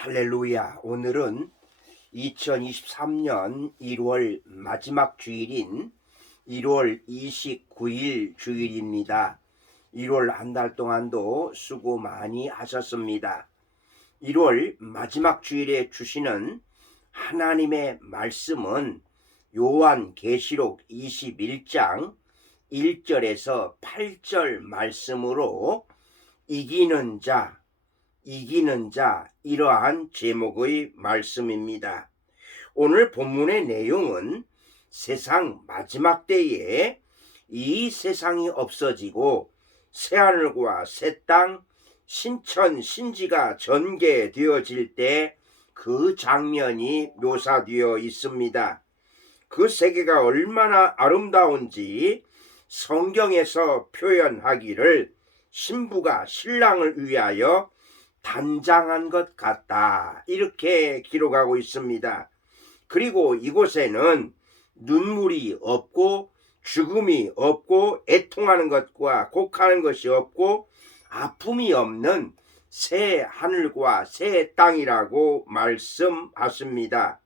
할렐루야. 오늘은 2023년 1월 마지막 주일인 1월 29일 주일입니다. 1월 한 달 동안도 수고 많이 하셨습니다. 1월 마지막 주일에 주시는 하나님의 말씀은 요한계시록 21장 1절에서 8절 말씀으로 이기는 자 이러한 제목의 말씀입니다. 오늘 본문의 내용은 세상 마지막 때에 이 세상이 없어지고 새하늘과 새 땅 신천 신지가 전개되어질 때 그 장면이 묘사되어 있습니다. 그 세계가 얼마나 아름다운지 성경에서 표현하기를 신부가 신랑을 위하여 단장한 것 같다, 이렇게 기록하고 있습니다. 그리고 이곳에는 눈물이 없고 죽음이 없고 애통하는 것과 곡하는 것이 없고 아픔이 없는 새 하늘과 새 땅이라고 말씀하십니다.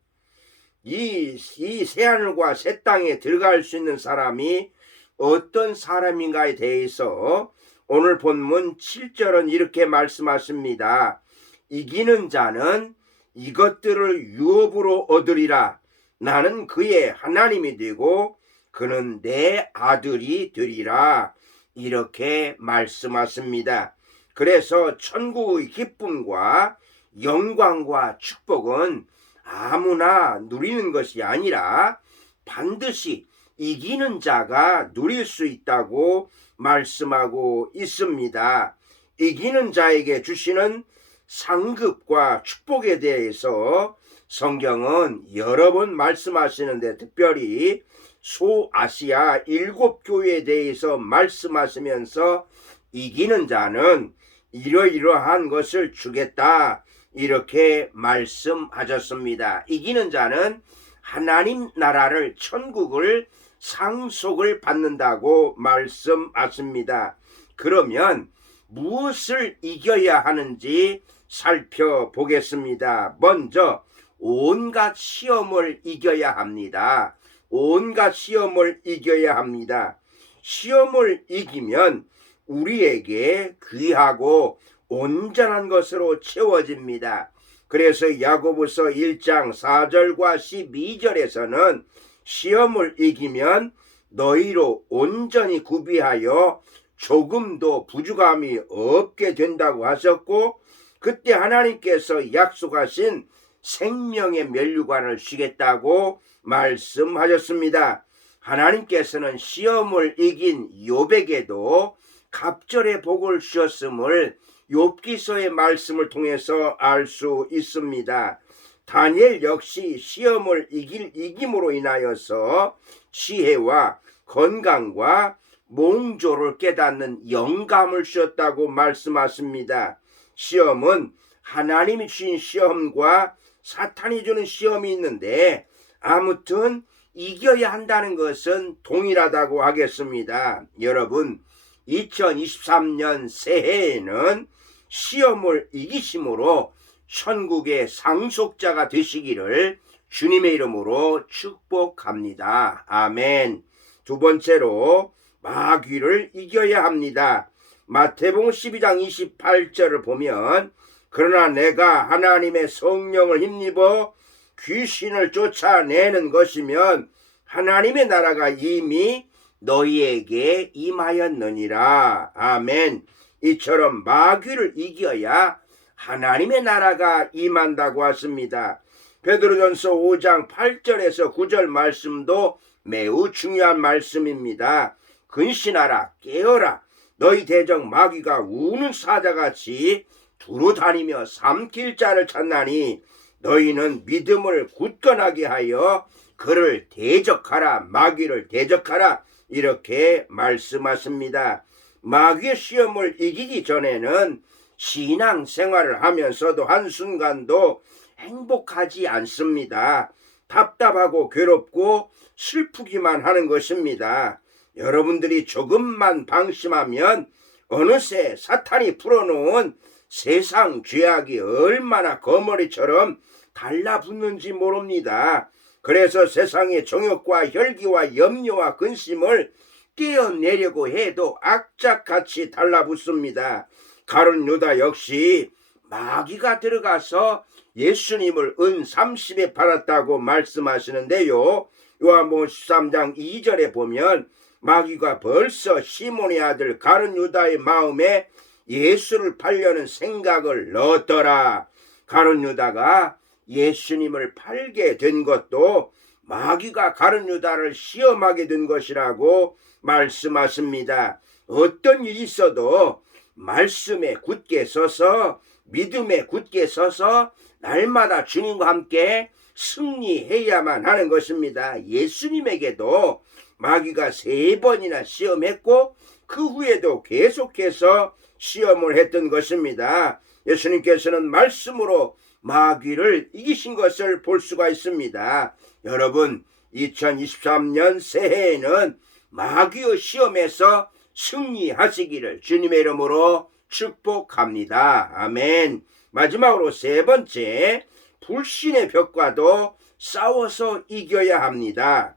이 새 하늘과 새 땅에 들어갈 수 있는 사람이 어떤 사람인가에 대해서 오늘 본문 7절은 이렇게 말씀하십니다. 이기는 자는 이것들을 유업으로 얻으리라. 나는 그의 하나님이 되고 그는 내 아들이 되리라. 이렇게 말씀하십니다. 그래서 천국의 기쁨과 영광과 축복은 아무나 누리는 것이 아니라 반드시 이기는 자가 누릴 수 있다고 말씀하고 있습니다. 이기는 자에게 주시는 상급과 축복에 대해서 성경은 여러 번 말씀하시는데, 특별히 소아시아 7교회에 대해서 말씀하시면서 이기는 자는 이러이러한 것을 주겠다, 이렇게 말씀하셨습니다. 이기는 자는 하나님 나라를, 천국을, 상속을 받는다고 말씀하십니다. 그러면 무엇을 이겨야 하는지 살펴보겠습니다. 먼저 온갖 시험을 이겨야 합니다. 온갖 시험을 이겨야 합니다. 시험을 이기면 우리에게 귀하고 온전한 것으로 채워집니다. 그래서 야고보서 1장 4절과 12절에서는 시험을 이기면 너희로 온전히 구비하여 조금도 부족함이 없게 된다고 하셨고, 그때 하나님께서 약속하신 생명의 면류관을 주겠다고 말씀하셨습니다. 하나님께서는 시험을 이긴 욥에게도 갑절의 복을 주셨음을 욥기서의 말씀을 통해서 알 수 있습니다. 다니엘 역시 시험을 이김으로 인하여서 지혜와 건강과 몽조를 깨닫는 영감을 주셨다고 말씀하십니다. 시험은 하나님이 주신 시험과 사탄이 주는 시험이 있는데, 아무튼 이겨야 한다는 것은 동일하다고 하겠습니다. 여러분, 2023년 새해에는 시험을 이기심으로 천국의 상속자가 되시기를 주님의 이름으로 축복합니다. 아멘. 두 번째로 마귀를 이겨야 합니다. 마태복음 12장 28절을 보면, 그러나 내가 하나님의 성령을 힘입어 귀신을 쫓아내는 것이면 하나님의 나라가 이미 너희에게 임하였느니라. 아멘. 이처럼 마귀를 이겨야 하나님의 나라가 임한다고 하십니다. 베드로전서 5장 8절에서 9절 말씀도 매우 중요한 말씀입니다. 근신하라, 깨어라. 너희 대적 마귀가 우는 사자같이 두루 다니며 삼킬 자를 찾나니 너희는 믿음을 굳건하게 하여 그를 대적하라, 마귀를 대적하라, 이렇게 말씀하십니다. 마귀의 시험을 이기기 전에는 신앙생활을 하면서도 한순간도 행복하지 않습니다. 답답하고 괴롭고 슬프기만 하는 것입니다. 여러분들이 조금만 방심하면 어느새 사탄이 풀어놓은 세상 죄악이 얼마나 거머리처럼 달라붙는지 모릅니다. 그래서 세상의 정욕과 혈기와 염려와 근심을 떼어내려고 해도 악착같이 달라붙습니다. 가룟 유다 역시 마귀가 들어가서 예수님을 은 30에 팔았다고 말씀하시는데요. 요한복음 13장 2절에 보면 마귀가 벌써 시몬의 아들 가룟 유다의 마음에 예수를 팔려는 생각을 넣었더라. 가룟 유다가 예수님을 팔게 된 것도 마귀가 가룟 유다를 시험하게 된 것이라고 말씀하십니다. 어떤 일이 있어도 말씀에 굳게 서서 믿음에 굳게 서서 날마다 주님과 함께 승리해야만 하는 것입니다. 예수님에게도 마귀가 3번이나 시험했고 그 후에도 계속해서 시험을 했던 것입니다. 예수님께서는 말씀으로 마귀를 이기신 것을 볼 수가 있습니다. 여러분, 2023년 새해에는 마귀의 시험에서 승리하시기를 주님의 이름으로 축복합니다. 아멘. 마지막으로 3번째, 불신의 벽과도 싸워서 이겨야 합니다.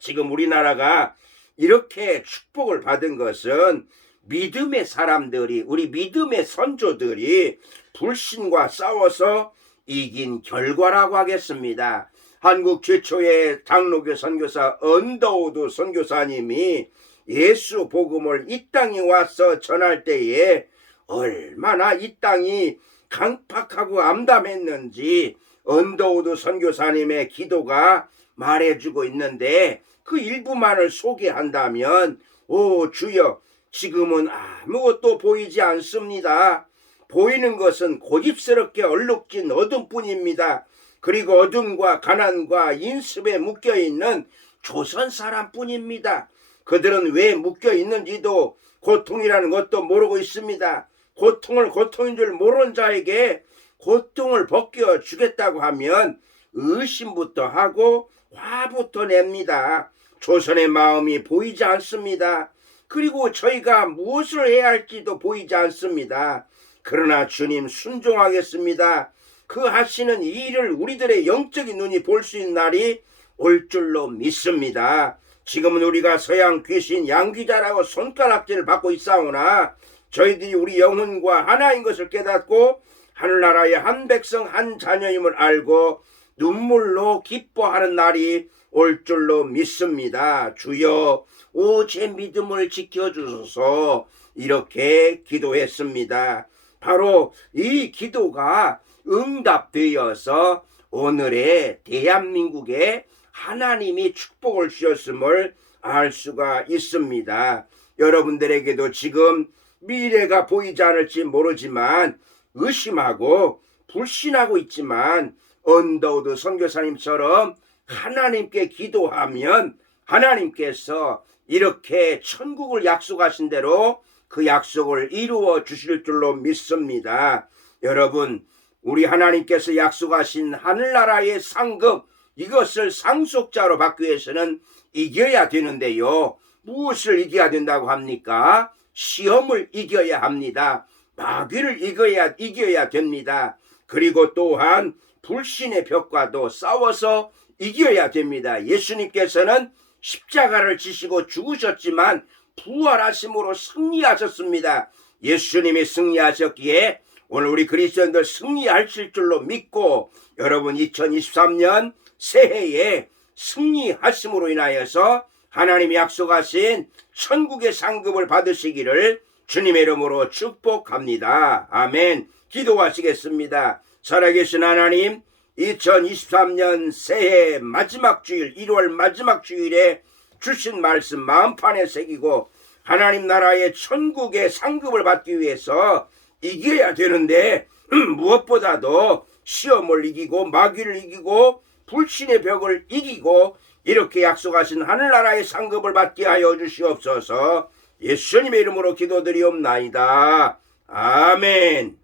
지금 우리나라가 이렇게 축복을 받은 것은 믿음의 사람들이, 우리 믿음의 선조들이 불신과 싸워서 이긴 결과라고 하겠습니다. 한국 최초의 장로교 선교사 언더우드 선교사님이 예수 복음을 이 땅에 와서 전할 때에 얼마나 이 땅이 강팍하고 암담했는지 언더우드 선교사님의 기도가 말해주고 있는데, 그 일부만을 소개한다면, 오 주여, 지금은 아무것도 보이지 않습니다. 보이는 것은 고집스럽게 얼룩진 어둠뿐입니다. 그리고 어둠과 가난과 인습에 묶여있는 조선 사람뿐입니다. 그들은 왜 묶여있는지도 고통이라는 것도 모르고 있습니다. 고통을 고통인 줄 모르는 자에게 고통을 벗겨주겠다고 하면 의심부터 하고 화부터 냅니다. 조선의 마음이 보이지 않습니다. 그리고 저희가 무엇을 해야 할지도 보이지 않습니다. 그러나 주님 순종하겠습니다. 그 하시는 이 일을 우리들의 영적인 눈이 볼 수 있는 날이 올 줄로 믿습니다. 지금은 우리가 서양 귀신 양귀자라고 손가락질을 받고 있사오나 저희들이 우리 영혼과 하나인 것을 깨닫고 하늘나라의 한 백성 한 자녀임을 알고 눈물로 기뻐하는 날이 올 줄로 믿습니다. 주여, 오 제 믿음을 지켜주소서. 이렇게 기도했습니다. 바로 이 기도가 응답되어서 오늘의 대한민국에 하나님이 축복을 주셨음을 알 수가 있습니다. 여러분들에게도 지금 미래가 보이지 않을지 모르지만 의심하고 불신하고 있지만 언더우드 선교사님처럼 하나님께 기도하면 하나님께서 이렇게 천국을 약속하신 대로 그 약속을 이루어 주실 줄로 믿습니다. 여러분, 우리 하나님께서 약속하신 하늘나라의 상급, 이것을 상속자로 받기 위해서는 이겨야 되는데요. 무엇을 이겨야 된다고 합니까? 시험을 이겨야 합니다. 마귀를 이겨야 됩니다. 그리고 또한 불신의 벽과도 싸워서 이겨야 됩니다. 예수님께서는 십자가를 지시고 죽으셨지만 부활하심으로 승리하셨습니다. 예수님이 승리하셨기에 오늘 우리 그리스도인들 승리하실 줄로 믿고, 여러분 2023년 새해에 승리하심으로 인하여서 하나님이 약속하신 천국의 상급을 받으시기를 주님의 이름으로 축복합니다. 아멘. 기도하시겠습니다. 살아계신 하나님, 2023년 새해 마지막 주일, 1월 마지막 주일에 주신 말씀 마음판에 새기고 하나님 나라의 천국의 상급을 받기 위해서 이겨야 되는데 무엇보다도 시험을 이기고 마귀를 이기고 불신의 벽을 이기고 이렇게 약속하신 하늘나라의 상급을 받게 하여 주시옵소서. 예수님의 이름으로 기도드리옵나이다. 아멘.